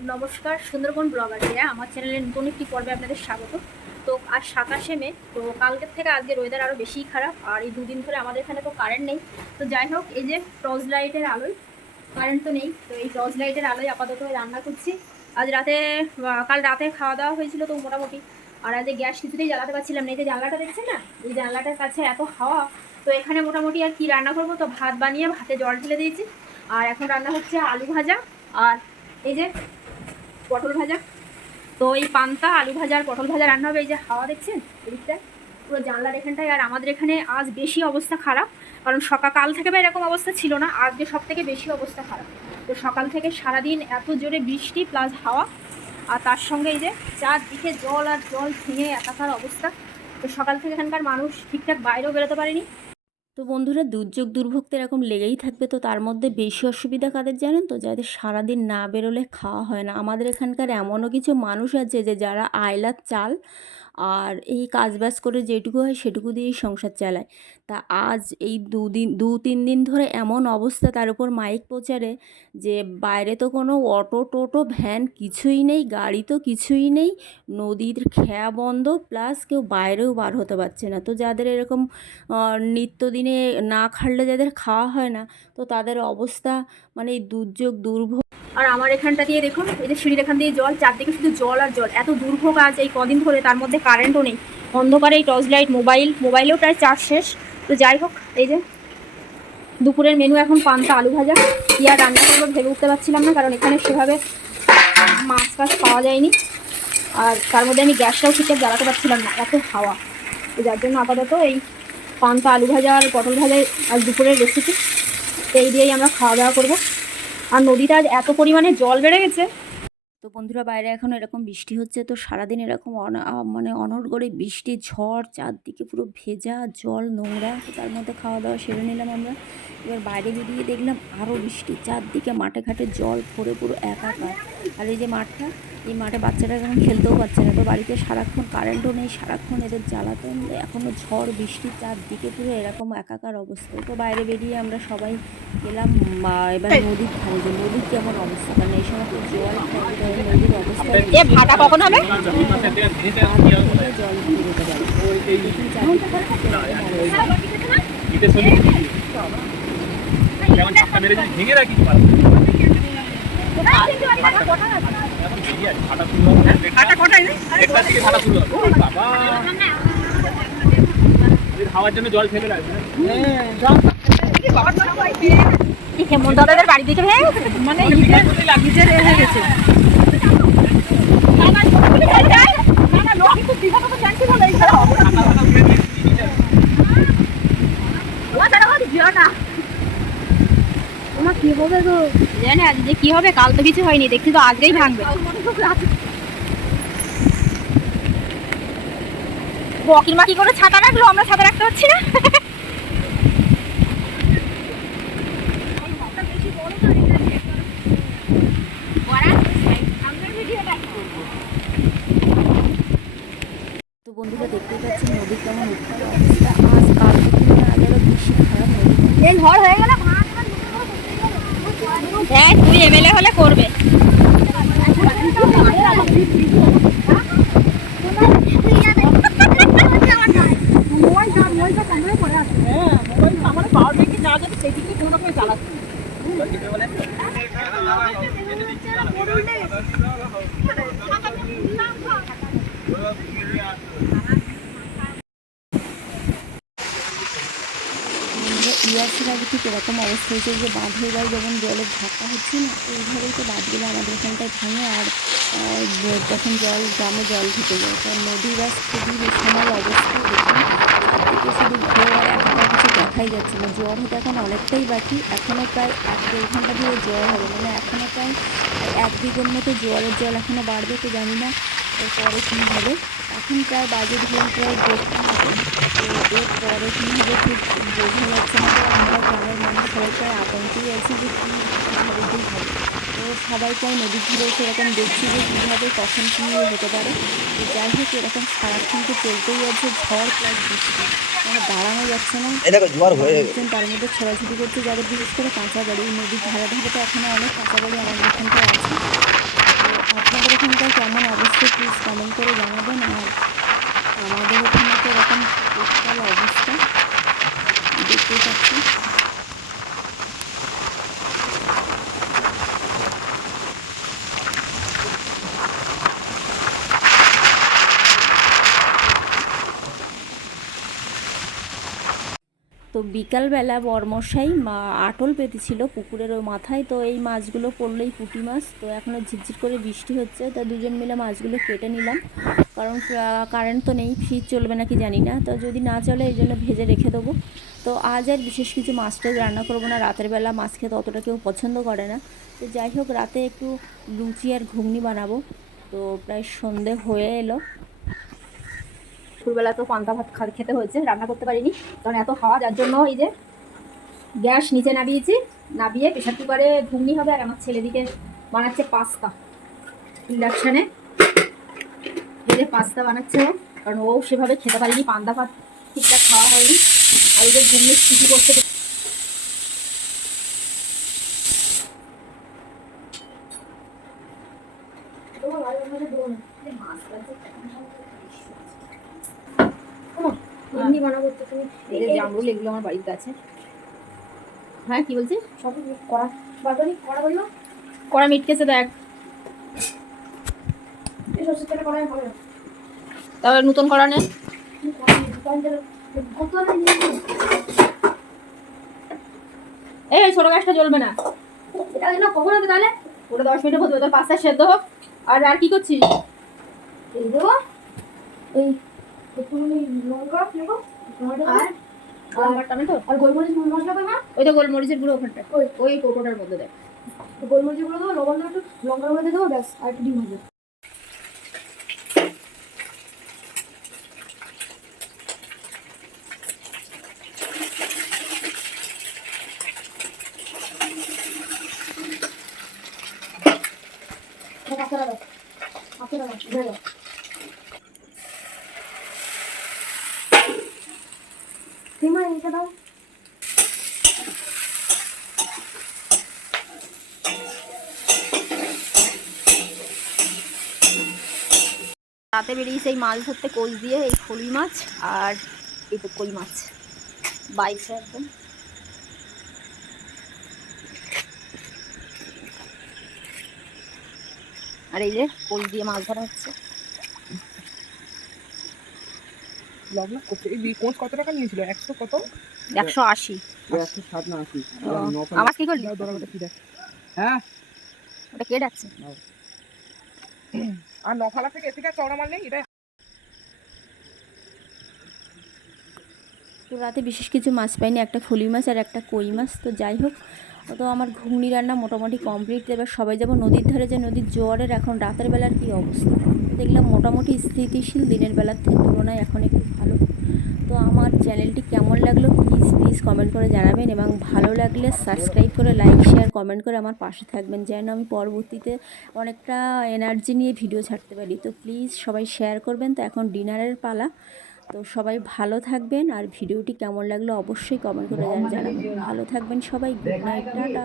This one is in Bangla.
নমস্কার, সুন্দরবন ব্লগারে আমার চ্যানেলের নতুন একটি পর্বে আপনাদের স্বাগত। তো আজ 27 মে। তো কালকের থেকে আজকের ওয়েদার আরও বেশিই খারাপ, আর এই দুদিন ধরে আমাদের এখানে তো কারেন্ট নেই। তো যাই হোক, এই যে টর্চ লাইটের আলোয়, কারেন্ট তো নেই, তো এই টর্চ লাইটের আলোয় আপাতত রান্না করছি। আজ রাতে কাল রাতে খাওয়া দাওয়া হয়েছিল তো মোটামুটি, আর আজ গ্যাস কিছুতেই জ্বালাতে পারছিলাম না। এই যে জানলাটা দেখছেন না, এই জানলাটার কাছে এত হাওয়া, তো এখানে মোটামুটি আর কি রান্না করবো, তো ভাত বানিয়ে ভাতে জল ঢেলে দিয়েছি। আর এখন রান্না হচ্ছে আলু ভাজা, আর এই যে পটল ভাজা। তো এই পান্তা আলু ভাজা আর পটল ভাজা রান্না হবে। এই যে হাওয়া দেখছেন এদিকটা, পুরো জানলার এখানটায়। আর আমাদের এখানে আজ বেশি অবস্থা খারাপ, কারণ সকাল থেকে বা এরকম অবস্থা ছিল না, আজকে সব থেকে বেশি অবস্থা খারাপ। তো সকাল থেকে সারাদিন এত জোরে বৃষ্টি প্লাস হাওয়া, আর তার সঙ্গে এই যে চারদিকে জল আর জল ভেঙে একাকার অবস্থা। তো সকাল থেকে এখানকার মানুষ ঠিকঠাক বাইরেও বেরোতে পারেনি। তো বন্ধুরা, দুর্যোগ দুর্ভোগ তো এরকম লেগেই থাকবে। তো তার মধ্যে বেশি অসুবিধা কাদের জানেন তো? যাদের সারাদিন না বেরোলে খাওয়া হয় না। আমাদের এখানকার এমনও কিছু মানুষ আছে যে যারা আয়লার চাল আর এই কাজবাজ করে যেটুকু হয় সেটুকু দিয়েই সংসার চালায়। তা আজ এই 2-3 দিন ধরে এমন অবস্থা, তার উপর মাইক প্রচারে যে বাইরে তো কোনো অটো টোটো ভ্যান কিছুই নেই, গাড়ি তো কিছুই নেই, নদীর খেয়া বন্ধ, প্লাস কেউ বাইরেও বার হতে পারছে না। তো যাদের এরকম নিত্যদিনে না খাটলে যাদের খাওয়া হয় না, তো তাদের অবস্থা মানে এই দুর্যোগ দুর্ভোগ। আর আমার এখানটা দিয়ে দেখুন, এই যে সিঁড়ির এখান দিয়ে জল, চারদিকে শুধু জল আর জল, এত দুর্ভোগ আজ এই কদিন ধরে। তার মধ্যে কারেন্টও নেই, অন্ধকারে এই টর্চ লাইট, মোবাইলেও প্রায় চার্জ শেষ। তো যাই হোক, এই যে দুপুরের মেনু এখন পান্তা আলু ভাজা। কি আর রান্না করবো ভেবে উঠতে পারছিলাম না, কারণ এখানে সেভাবে মাছ ফাছ পাওয়া যায়নি, আর তার মধ্যে আমি গ্যাসটাও ঠিকঠাক জ্বালাতে পারছিলাম না, এত হাওয়া। তো যার জন্য আপাতত এই পান্তা আলু ভাজা আর পটল ভাজাই আজ দুপুরের রেসিপি। তো এই দিয়েই আমরা খাওয়া দাওয়া করবো। আর নদীটা আজ এত পরিমাণে জল বেড়ে গেছে। তো বন্ধুরা, বাইরে এখন এরকম বৃষ্টি হচ্ছে, তো সারাদিন এরকম মানে অনর্গলে বৃষ্টি, ঝড়, চারদিকে পুরো ভেজা, জল, নোংরা। তো তার মধ্যে খাওয়া দাওয়া সেরে নিলাম আমরা। এবার বাইরে বেরিয়ে দেখলাম আরও বৃষ্টি, চারদিকে মাঠে ঘাটে জল ভরে পুরো একাকার। আর এই যে মাঠটা, এই মাঠে বাচ্চারা এখন খেলতেও পারছে না। তো বাড়িতে সারাক্ষণ কারেন্টও নেই, সারাক্ষণ এদের জ্বালাতন, এখনও ঝড় বৃষ্টি, চারদিকে পুরো এরকম একাকার অবস্থা। তো বাইরে বেরিয়ে আমরা সবাই গেলাম এবার নদীর ধারে, যে নদীর কেমন অবস্থা, কারণ এই সময় তো জল নদীর অবস্থা এ ভাটা কখন হবে? জল ঢুকে যেতে পারে। দেখুন খাওয়ার জন্য জল ফেলে লাগবে। হেমন্ত দাদাদের বাড়ি দিকে হয়ে গেছে, মানে নিজের হয়ে গেছে। কি হবে তো জানি আজ যে কি হবে, কাল তো কিছু হয়নি, দেখছি তো আজকেই ভাঙবে। বকির মা কি করে ছাতা রাখলো, আমরা ছাতা রাখতে পারছি না। তো বন্ধুরা, দেখতেই পাচ্ছেন নদীর কেমন উত্তাল অবস্থা। আজ কাল থেকে আজ আরও বেশি খারাপ নদী। এই ঝড় হয়ে গেলে হ্যাঁ, তুই এমএলএ হলে করবে। ইয়ার্সের আগে ঠিক এরকম অবস্থা হয়েছে যে বাঁধ হয়ে যায়, যেমন জলের ধাক্কা হচ্ছে না, এইভাবেই তো বাঁধগুলো আমাদের এখানটায় ভাঙে। আর তখন গ্রামে জল ঢুকে যায়। তো নদীর বাস খুবই বিষময় অবস্থা। দেখুন চারদিকে শুধু ঘোর, এখনও কিছু দেখাই যাচ্ছে না। জ্বর হতে এখন অনেকটাই বাকি, এখনও প্রায় 1-1.5 ঘন্টা ধরে জ্বর হবে, মানে এখনও প্রায় 1 বিঘের মতো জোয়ারের জল এখনও বাড়বে। তো জানি না এরপরে কী হবে। এখন প্রায় বাজে ধরুন প্রায় 1:30 হবে। তো এরপরে কী হবে ঠিক বোঝা যাচ্ছে না। তো আমরা গ্রামের মানুষ সবাই প্রায় আতঙ্কেই আছি যে কীভাবে কী হবে। তো সবাই প্রায় নদীর ধারে এসে এরকম দেখছি যে কীভাবে কখন কী হতে পারে। তো যাই হোক, এরকম সারাক্ষণ তো চলতেই আছে, ঝড় প্লাস বৃষ্টি, মানে দাঁড়ানো যাচ্ছে না। মানুষজন তার মধ্যে ছোড়াছুটি করছে, যাদের বিশেষ করে কাঁচা বাড়ি, নদীর ধারে ধারে তো এখনও অনেক কাঁচা বাড়ি আমাদের এখানটায় আছে। তো অবশ্যই প্লিজ কমেন্ট করে জানাবেন। আর আমাদের এখানে তো এরকম টোটাল অবস্থা দেখতেই পাচ্ছি। তো বিকালবেলা বরমশাই আটল পেতেছিল পুকুরের ওই মাথায়, তো এই মাছগুলো পড়লেই পুঁটি মাছ। তো এখনও ঝিরঝির করে বৃষ্টি হচ্ছে, তো দুজন মিলে মাছগুলো কেটে নিলাম, কারণ কারেন্ট তো নেই, ফ্রিজ চলবে নাকি জানি না, তো যদি না চলে এই জন্য ভেজে রেখে দেবো। তো আজ আর বিশেষ কিছু মাছটা রান্না করবো না, রাতের বেলা মাছ খেতে অতটা কেউ পছন্দ করে না। তো যাই হোক, রাতে একটু লুচি আর ঘুগনি বানাবো। তো প্রায় সন্ধে হয়ে এলো। দুপুরবেলা তো পান্তা ভাত খেতে হয়েছে, রান্না করতে পারিনি কারণ এত হাওয়া, যার জন্য এই যে গ্যাস নিচে নামিয়েছি, নামিয়ে প্রেশার কুকারে ঘুগনি হবে। আর আমার ছেলেদিকে বানাচ্ছে পাস্তা ইন্ডাকশানে, এই যে পাস্তা বানাচ্ছে ও, কারণ ও সেভাবে খেতে পারিনি, পান্তা ভাত ঠিকঠাক খাওয়া হয়নি। আর এই যে ঘুগনি ছিটি করতে এমনি বানাবো তো তুমি। এই যে জামরুল এগুলো আমার বাড়ির কাছে। হ্যাঁ কি বলছিস? সব কড়া বাজারি কড়া বললো, কড়া মিটকেছে দেখ। তাহলে নতুন কড়া নে। এই ছোট গ্যাসটা জ্বলবে না, এটা কখন হবে তাহলে? ওটা 10 মিনিটের মধ্যে, তোর পাস্তা সেদ্ধ হোক। আর আর কি করছিস? এই দেবো, এই একটুখানি লঙ্কা নেবো, আর টমেটো আর গোলমরিচ মশলা দেবো না? ওই তো গোলমরিচের গুঁড়ো ওখানটা, ওই কৌটোটার মধ্যে দেখ। গোলমরিচের গুঁড়ো দেবো, লবণ দেবো, একটু লঙ্কার মধ্যে দেবো, ব্যাস। আর একটু ডিম ভাজা। দাও। রাতে বেরিয়েছে এই মাছ ধরতে, কোচ দিয়ে এই ফলুই মাছ আর এই তো কই মাছ বাইছে একদম। আর এই যে কোচ দিয়ে মাছ ধরা হচ্ছে। কত টাকা নিয়েছিল? 100 কত? 180। 160 না 80? আমার কি করলি? হ্যাঁ, ওটা কে ডাকছে? আর নফালা থেকে এদিকে চওড়া মাল নেই এটা। তো রাতে বিশেষ কিছু মাছ পাইনি, একটা ফলুই মাছ আর একটা কই মাছ। তো যাই হোক, তো আমার ঘুগনি রান্না মোটামুটি কমপ্লিট। এবার সবাই যাবো নদীর ধারে, যে নদীর জোয়ারের এখন রাতের বেলার কী অবস্থা দেখলাম, মোটামুটি স্থিতিশীল, দিনের বেলার থেকে তুলনায় এখন একটু ভালো। তো আমার চ্যানেলটি কেমন লাগলো প্লিজ প্লিজ কমেন্ট করে জানাবেন, এবং ভালো লাগলে সাবস্ক্রাইব করে লাইক শেয়ার কমেন্ট করে আমার পাশে থাকবেন, যেন আমি পরবর্তীতে অনেকটা এনার্জি নিয়ে ভিডিও ছাড়তে পারি। তো প্লিজ সবাই শেয়ার করবেন। তো এখন ডিনারের পালা, তো সবাই ভালো থাকবেন, আর ভিডিওটি কেমন লাগলো অবশ্যই কমেন্ট করে জানাবেন। ভালো থাকবেন সবাই, গুড নাইট, টাটা।